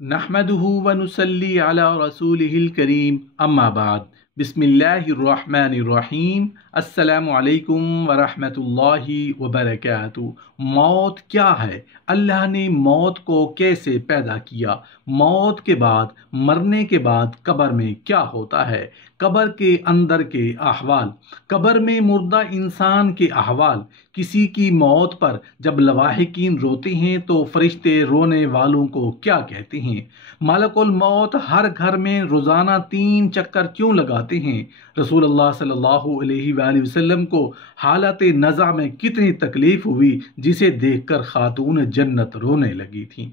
نحمدہ ونصلی علی رسولہ الکریم اما بعد بسم اللہ الرحمن الرحیم السلام علیکم ورحمۃ اللہ وبرکاتہ۔ موت کیا ہے؟ اللہ نے موت کو کیسے پیدا کیا؟ موت کے بعد، مرنے کے بعد قبر میں کیا ہوتا ہے؟ قبر کے اندر کے احوال، قبر میں مردہ انسان کے احوال۔ کسی کی موت پر جب لواحقین روتے ہیں تو فرشتے رونے والوں کو کیا کہتے ہیں؟ ملک الموت ہر گھر میں روزانہ 3 چکر کیوں لگاتے ہیں؟ رسول اللہ صلی اللہ علیہ وآلہ وسلم کو حالت نزع میں کتنی تکلیف ہوئی جسے دیکھ کر خاتون جنت رونے لگی تھیں۔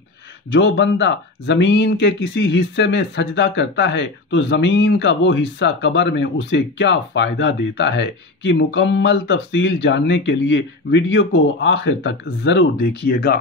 جو بندہ زمین کے کسی حصے میں سجدہ کرتا ہے تو زمین کا وہ حصہ قبر میں اسے کیا فائدہ دیتا ہے کہ مکمل تفصیل جاننے کے لیے ویڈیو کو آخر تک ضرور دیکھیے گا۔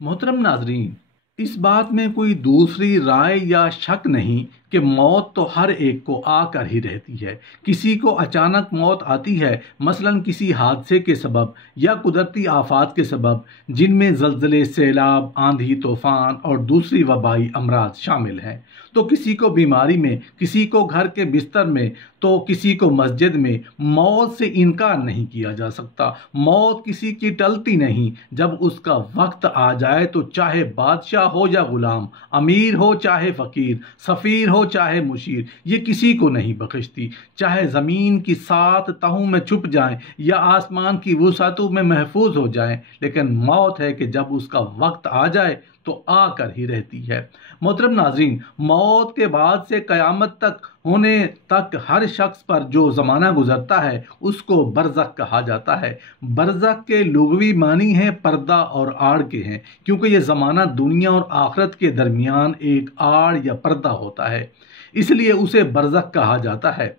محترم ناظرین، اس بات میں کوئی دوسری رائے یا شک نہیں کہ موت تو ہر ایک کو آ کر ہی رہتی ہے۔ کسی کو اچانک موت آتی ہے، مثلا کسی حادثے کے سبب یا قدرتی آفات کے سبب، جن میں زلزلے، سیلاب، آندھی، طوفان اور دوسری وبائی امراض شامل ہیں۔ تو کسی کو بیماری میں، کسی کو گھر کے بستر میں، تو کسی کو مسجد میں۔ موت سے انکار نہیں کیا جا سکتا۔ موت کسی کی ٹلتی نہیں۔ جب اس کا وقت آ جائے تو چاہے بادشاہ ہو یا غلام، امیر ہو چاہے فقیر، سفیر ہو چاہے مشیر، یہ کسی کو نہیں بخشتی۔ چاہے زمین کی 7 تہوں میں چھپ جائیں یا آسمان کی وسعتوں میں محفوظ ہو جائیں، لیکن موت ہے کہ جب اس کا وقت آ جائے تو آ کر ہی رہتی ہے۔ محترم ناظرین، موت کے بعد سے قیامت تک ہونے تک ہر شخص پر جو زمانہ گزرتا ہے اس کو برزخ کہا جاتا ہے۔ برزخ کے لغوی معنی ہیں پردہ اور آڑ کے ہیں، کیونکہ یہ زمانہ دنیا اور آخرت کے درمیان ایک آڑ یا پردہ ہوتا ہے، اس لیے اسے برزخ کہا جاتا ہے۔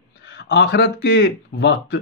آخرت کے وقت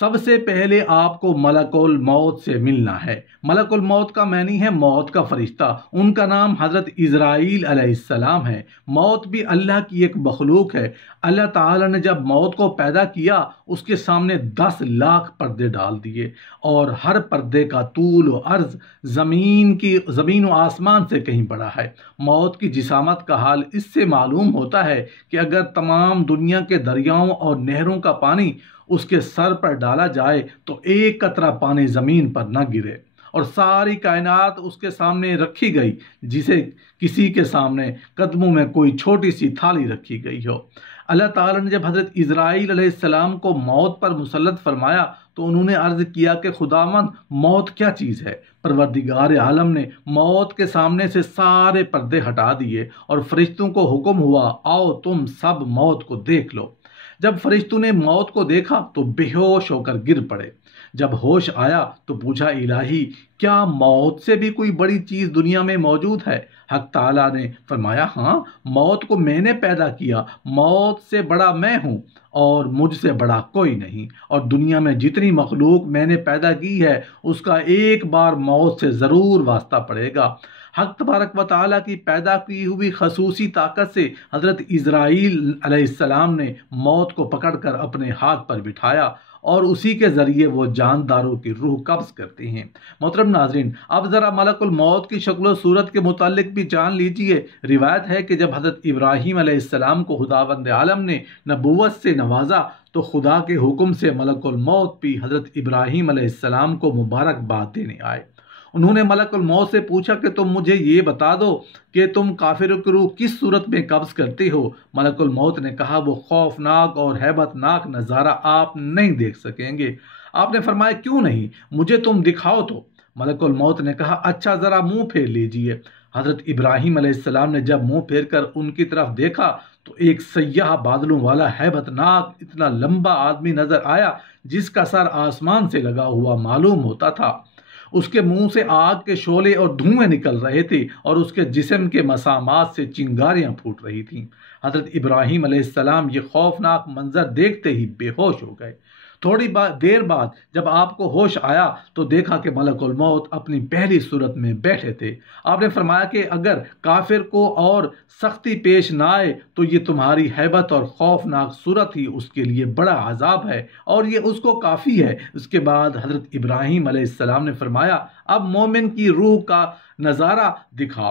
سب سے پہلے آپ کو ملک الموت سے ملنا ہے۔ ملک الموت کا معنی ہے موت کا فرشتہ۔ ان کا نام حضرت اسرائیل علیہ السلام ہے۔ موت بھی اللہ کی ایک مخلوق ہے۔ اللہ تعالی نے جب موت کو پیدا کیا اس کے سامنے 10 لاکھ پردے ڈال دیے، اور ہر پردے کا طول و عرض زمین و آسمان سے کہیں بڑا ہے۔ موت کی جسامت کا حال اس سے معلوم ہوتا ہے کہ اگر تمام دنیا کے دریاؤں اور نہروں کا پانی اس کے سر پر ڈالا جائے تو ایک قطرہ پانی زمین پر نہ گرے، اور ساری کائنات اس کے سامنے رکھی گئی جسے کسی کے سامنے قدموں میں کوئی چھوٹی سی تھالی رکھی گئی ہو۔ اللہ تعالیٰ نے جب حضرت اسرائیل علیہ السلام کو موت پر مسلط فرمایا تو انہوں نے عرض کیا کہ خداوند، موت کیا چیز ہے؟ پروردگار عالم نے موت کے سامنے سے سارے پردے ہٹا دیے اور فرشتوں کو حکم ہوا، آؤ تم سب موت کو دیکھ لو۔ جب فرشتوں نے موت کو دیکھا تو بے ہوش ہو کر گر پڑے۔ جب ہوش آیا تو پوچھا، الہی، کیا موت سے بھی کوئی بڑی چیز دنیا میں موجود ہے؟ حق تعالیٰ نے فرمایا، ہاں، موت کو میں نے پیدا کیا، موت سے بڑا میں ہوں اور مجھ سے بڑا کوئی نہیں، اور دنیا میں جتنی مخلوق میں نے پیدا کی ہے اس کا ایک بار موت سے ضرور واسطہ پڑے گا۔ حق تبارک و تعالیٰ کی پیدا کی ہوئی خصوصی طاقت سے حضرت اسرائیل علیہ السلام نے موت کو پکڑ کر اپنے ہاتھ پر بٹھایا، اور اسی کے ذریعے وہ جانداروں کی روح قبض کرتے ہیں۔ محترم ناظرین، اب ذرا ملک الموت کی شکل و صورت کے متعلق بھی جان لیجئے۔ روایت ہے کہ جب حضرت ابراہیم علیہ السلام کو خداوند عالم نے نبوت سے نوازا تو خدا کے حکم سے ملک الموت بھی حضرت ابراہیم علیہ السلام کو مبارکباد دینے آئے۔ انہوں نے ملک الموت سے پوچھا کہ تم مجھے یہ بتا دو کہ تم کافروں کی روح کس صورت میں قبض کرتے ہو؟ ملک الموت نے کہا، وہ خوفناک اور ہیبت ناک نظارہ آپ نہیں دیکھ سکیں گے۔ آپ نے فرمایا، کیوں نہیں؟ مجھے تم دکھاؤ تو۔ ملک الموت نے کہا، اچھا ذرا منہ پھیر لیجئے۔ حضرت ابراہیم علیہ السلام نے جب منہ پھیر کر ان کی طرف دیکھا تو ایک سیاہ بادلوں والا ہیبت ناک اتنا لمبا آدمی نظر آیا جس کا سر آسمان سے لگا ہوا معلوم ہوتا تھا۔ اس کے منہ سے آگ کے شعلے اور دھوئیں نکل رہے تھے اور اس کے جسم کے مسامات سے چنگاریاں پھوٹ رہی تھیں۔ حضرت ابراہیم علیہ السلام یہ خوفناک منظر دیکھتے ہی بے ہوش ہو گئے۔ تھوڑی دیر بعد جب آپ کو ہوش آیا تو دیکھا کہ ملک الموت اپنی پہلی صورت میں بیٹھے تھے۔ آپ نے فرمایا کہ اگر کافر کو اور سختی پیش نہ آئے تو یہ تمہاری ہیبت اور خوفناک صورت ہی اس کے لیے بڑا عذاب ہے، اور یہ اس کو کافی ہے۔ اس کے بعد حضرت ابراہیم علیہ السلام نے فرمایا، اب مومن کی روح کا نظارہ دکھا۔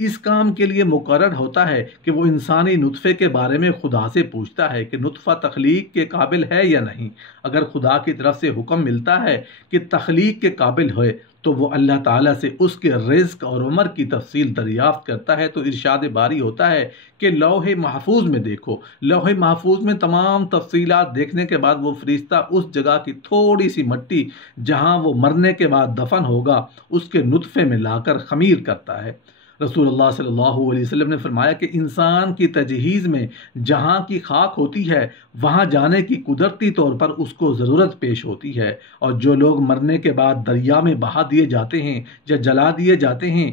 اس کام کے لیے مقرر ہوتا ہے کہ وہ انسانی نطفے کے بارے میں خدا سے پوچھتا ہے کہ نطفہ تخلیق کے قابل ہے یا نہیں۔ اگر خدا کی طرف سے حکم ملتا ہے کہ تخلیق کے قابل ہوئے تو وہ اللہ تعالیٰ سے اس کے رزق اور عمر کی تفصیل دریافت کرتا ہے تو ارشاد باری ہوتا ہے کہ لوح محفوظ میں دیکھو۔ لوح محفوظ میں تمام تفصیلات دیکھنے کے بعد وہ فرشتہ اس جگہ کی تھوڑی سی مٹی جہاں وہ مرنے کے بعد دفن ہوگا اس کے نطفے میں لا کر خمیر کرتا ہے۔ رسول اللہ صلی اللہ علیہ وسلم نے فرمایا کہ انسان کی تجہیز میں جہاں کی خاک ہوتی ہے وہاں جانے کی قدرتی طور پر اس کو ضرورت پیش ہوتی ہے، اور جو لوگ مرنے کے بعد دریا میں بہا دیے جاتے ہیں یا جلا دیے جاتے ہیں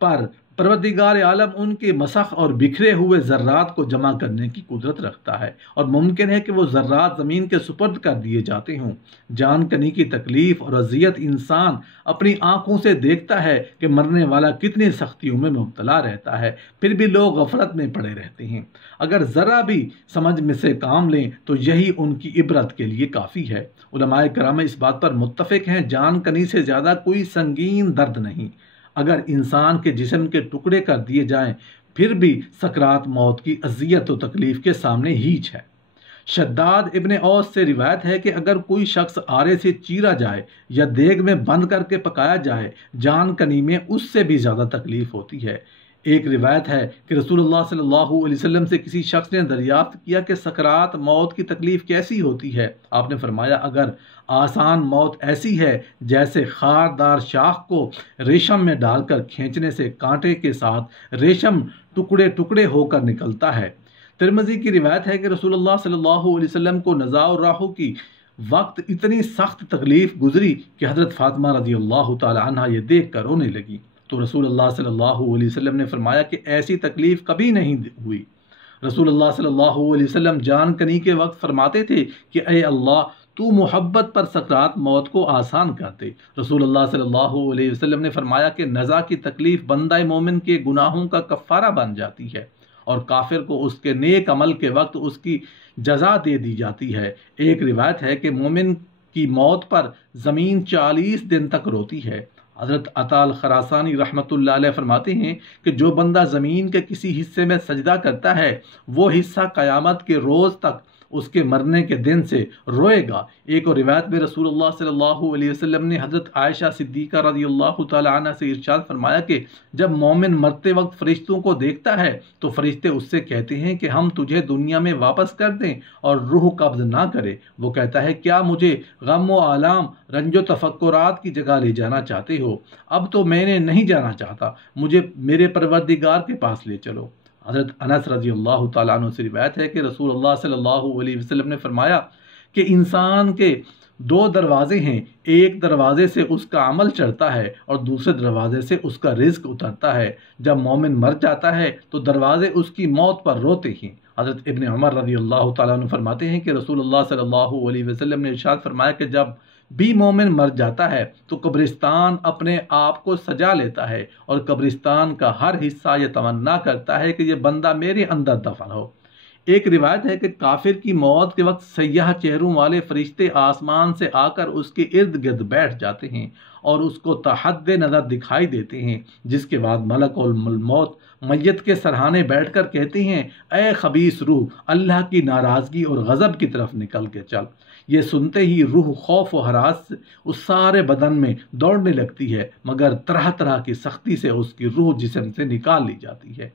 پر پروردگار عالم ان کے مسخ اور بکھرے ہوئے ذرات کو جمع کرنے کی قدرت رکھتا ہے، اور ممکن ہے کہ وہ ذرات زمین کے سپرد کر دیے جاتے ہوں۔ جان کنی کی تکلیف اور اذیت انسان اپنی آنکھوں سے دیکھتا ہے کہ مرنے والا کتنی سختیوں میں مبتلا رہتا ہے، پھر بھی لوگ غفلت میں پڑے رہتے ہیں۔ اگر ذرا بھی سمجھ میں سے کام لیں تو یہی ان کی عبرت کے لیے کافی ہے۔ علماء کرام اس بات پر متفق ہیں جان کنی سے زیادہ کوئی سنگین درد نہیں۔ اگر انسان کے جسم کے ٹکڑے کر دیے جائیں پھر بھی سکرات موت کی اذیت و تکلیف کے سامنے ہیچ ہے۔ شداد ابن اوس سے روایت ہے کہ اگر کوئی شخص آرے سے چیرا جائے یا دیگ میں بند کر کے پکایا جائے جان کنی میں اس سے بھی زیادہ تکلیف ہوتی ہے۔ ایک روایت ہے کہ رسول اللہ صلی اللہ علیہ وسلم سے کسی شخص نے دریافت کیا کہ سکرات موت کی تکلیف کیسی ہوتی ہے۔ آپ نے فرمایا اگر آسان موت ایسی ہے جیسے خاردار شاخ کو ریشم میں ڈال کر کھینچنے سے کانٹے کے ساتھ ریشم ٹکڑے ٹکڑے ہو کر نکلتا ہے۔ ترمذی کی روایت ہے کہ رسول اللہ صلی اللہ علیہ وسلم کو نزاع الراحو کی وقت اتنی سخت تکلیف گزری کہ حضرت فاطمہ رضی اللہ تعالی عنہ یہ دیکھ کر رونے لگی، تو رسول اللہ صلی اللہ علیہ وسلم نے فرمایا کہ ایسی تکلیف کبھی نہیں ہوئی۔ رسول اللہ صلی اللہ علیہ وسلم جان کنی کے وقت فرماتے تھے کہ اے اللہ تو محبت پر سکرات موت کو آسان کر دے۔ رسول اللہ صلی اللہ علیہ وسلم نے فرمایا کہ نزع کی تکلیف بندہ مومن کے گناہوں کا کفارہ بن جاتی ہے، اور کافر کو اس کے نیک عمل کے وقت اس کی جزا دے دی جاتی ہے۔ ایک روایت ہے کہ مومن کی موت پر زمین 40 دن تک روتی ہے۔ حضرت عطا الخراسانی رحمۃ اللہ علیہ فرماتے ہیں کہ جو بندہ زمین کے کسی حصے میں سجدہ کرتا ہے وہ حصہ قیامت کے روز تک اس کے مرنے کے دن سے روئے گا۔ ایک اور روایت میں رسول اللہ صلی اللہ علیہ وسلم نے حضرت عائشہ صدیقہ رضی اللہ تعالی عنہ سے ارشاد فرمایا کہ جب مومن مرتے وقت فرشتوں کو دیکھتا ہے تو فرشتے اس سے کہتے ہیں کہ ہم تجھے دنیا میں واپس کر دیں اور روح قبض نہ کرے۔ وہ کہتا ہے کیا مجھے غم و آلام رنج و تفکرات کی جگہ لے جانا چاہتے ہو؟ اب تو میں نے نہیں جانا چاہتا، مجھے میرے پروردگار کے پاس لے چلو۔ حضرت انس رضی اللہ تعالیٰ عنہ سے روایت ہے کہ رسول اللہ صلی اللہ علیہ وسلم نے فرمایا کہ انسان کے 2 دروازے ہیں، ایک دروازے سے اس کا عمل چڑھتا ہے اور دوسرے دروازے سے اس کا رزق اترتا ہے۔ جب مومن مر جاتا ہے تو دروازے اس کی موت پر روتے ہیں۔ حضرت ابن عمر رضی اللہ تعالیٰ عنہ فرماتے ہیں کہ رسول اللہ صلی اللہ علیہ وسلم نے ارشاد فرمایا کہ جب بھی مومن مر جاتا ہے تو قبرستان اپنے آپ کو سجا لیتا ہے اور قبرستان کا ہر حصہ یہ تمنا کرتا ہے کہ یہ بندہ میرے اندر دفن ہو۔ ایک روایت ہے کہ کافر کی موت کے وقت سیاہ چہروں والے فرشتے آسمان سے آ کر اس کے ارد گرد بیٹھ جاتے ہیں اور اس کو تحد نظر دکھائی دیتے ہیں، جس کے بعد ملک الموت میت کے سرہانے بیٹھ کر کہتے ہیں اے خبیث روح، اللہ کی ناراضگی اور غضب کی طرف نکل کے چل۔ یہ سنتے ہی روح خوف و ہراس سے اس سارے بدن میں دوڑنے لگتی ہے، مگر طرح طرح کی سختی سے اس کی روح جسم سے نکال لی جاتی ہے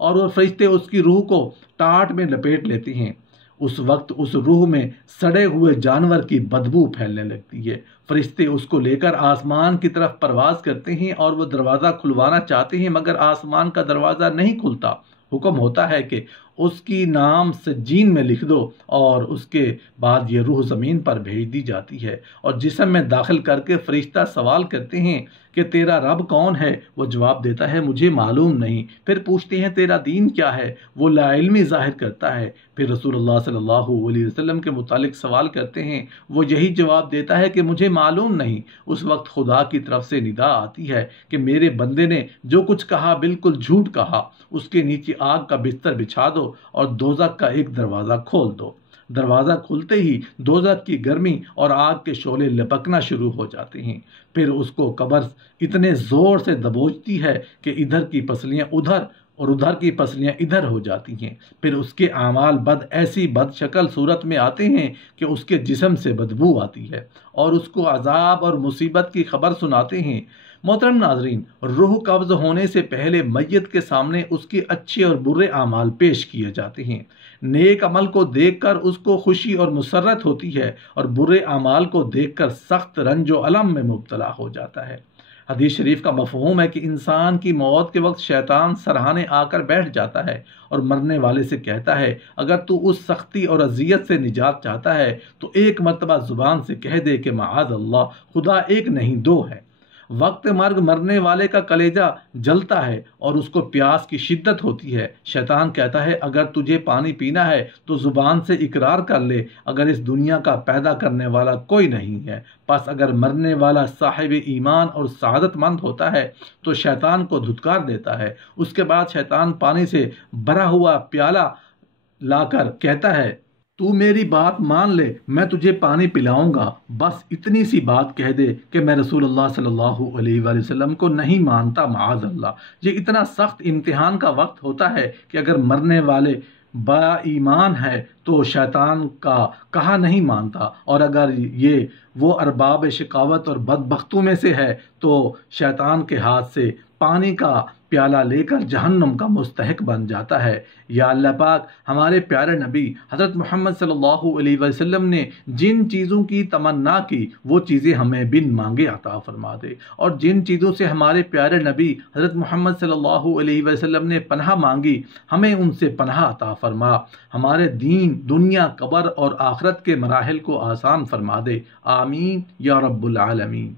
اور وہ فرشتے اس کی روح کو ٹاٹ میں لپیٹ لیتے ہیں۔ اس وقت اس روح میں سڑے ہوئے جانور کی بدبو پھیلنے لگتی ہے۔ فرشتے اس کو لے کر آسمان کی طرف پرواز کرتے ہیں اور وہ دروازہ کھلوانا چاہتے ہیں مگر آسمان کا دروازہ نہیں کھلتا۔ حکم ہوتا ہے کہ اس کی نام سجین میں لکھ دو اور اس کے بعد یہ روح زمین پر بھیج دی جاتی ہے اور جسم میں داخل کر کے فرشتہ سوال کرتے ہیں کہ تیرا رب کون ہے؟ وہ جواب دیتا ہے مجھے معلوم نہیں۔ پھر پوچھتے ہیں تیرا دین کیا ہے؟ وہ لا علمی ظاہر کرتا ہے۔ پھر رسول اللہ صلی اللہ علیہ وسلم کے متعلق سوال کرتے ہیں، وہ یہی جواب دیتا ہے کہ مجھے معلوم نہیں۔ اس وقت خدا کی طرف سے ندا آتی ہے کہ میرے بندے نے جو کچھ کہا بالکل جھوٹ کہا، اس کے نیچے آگ کا بستر بچھا دو اور دوزخ کا ایک دروازہ کھول دو۔ دروازہ کھلتے ہی دوزخ کی گرمی اور آگ کے شعلے لپکنا شروع ہو جاتے ہیں۔ پھر اس کو قبر اتنے زور سے دبوچتی ہے کہ ادھر کی پسلیاں ادھر اور ادھر کی پسلیاں ادھر ہو جاتی ہیں۔ پھر اس کے اعمال ایسی بد شکل صورت میں آتے ہیں کہ اس کے جسم سے بدبو آتی ہے اور اس کو عذاب اور مصیبت کی خبر سناتے ہیں۔ محترم ناظرین، روح قبض ہونے سے پہلے میت کے سامنے اس کے اچھے اور برے اعمال پیش کیے جاتے ہیں۔ نیک عمل کو دیکھ کر اس کو خوشی اور مسرت ہوتی ہے اور برے اعمال کو دیکھ کر سخت رنج و الم میں مبتلا ہو جاتا ہے۔ حدیث شریف کا مفہوم ہے کہ انسان کی موت کے وقت شیطان سرہانے آ کر بیٹھ جاتا ہے اور مرنے والے سے کہتا ہے، اگر تو اس سختی اور اذیت سے نجات چاہتا ہے تو ایک مرتبہ زبان سے کہہ دے کہ معاذ اللہ، خدا ایک نہیں دو ہے۔ وقت مرگ مرنے والے کا کلیجہ جلتا ہے اور اس کو پیاس کی شدت ہوتی ہے۔ شیطان کہتا ہے، اگر تجھے پانی پینا ہے تو زبان سے اقرار کر لے اگر اس دنیا کا پیدا کرنے والا کوئی نہیں ہے۔ پس اگر مرنے والا صاحب ایمان اور سعادت مند ہوتا ہے تو شیطان کو دھتکار دیتا ہے۔ اس کے بعد شیطان پانی سے بھرا ہوا پیالہ لا کر کہتا ہے، تو میری بات مان لے، میں تجھے پانی پلاؤں گا، بس اتنی سی بات کہہ دے کہ میں رسول اللہ صلی اللہ علیہ وآلہ وسلم کو نہیں مانتا، معاذ اللہ۔ یہ اتنا سخت امتحان کا وقت ہوتا ہے کہ اگر مرنے والے با ایمان ہے تو شیطان کا کہا نہیں مانتا، اور اگر یہ وہ ارباب شقاوت اور بدبختوں میں سے ہے تو شیطان کے ہاتھ سے پانی کا پیالہ لے کر جہنم کا مستحق بن جاتا ہے۔ یا اللہ پاک، ہمارے پیارے نبی حضرت محمد صلی اللہ علیہ وسلم نے جن چیزوں کی تمنا کی وہ چیزیں ہمیں بن مانگے عطا فرما دے، اور جن چیزوں سے ہمارے پیارے نبی حضرت محمد صلی اللہ علیہ وسلم نے پناہ مانگی ہمیں ان سے پناہ عطا فرما۔ ہمارے دین، دنیا، قبر اور آخرت کے مراحل کو آسان فرما دے، آمین یا رب العالمین۔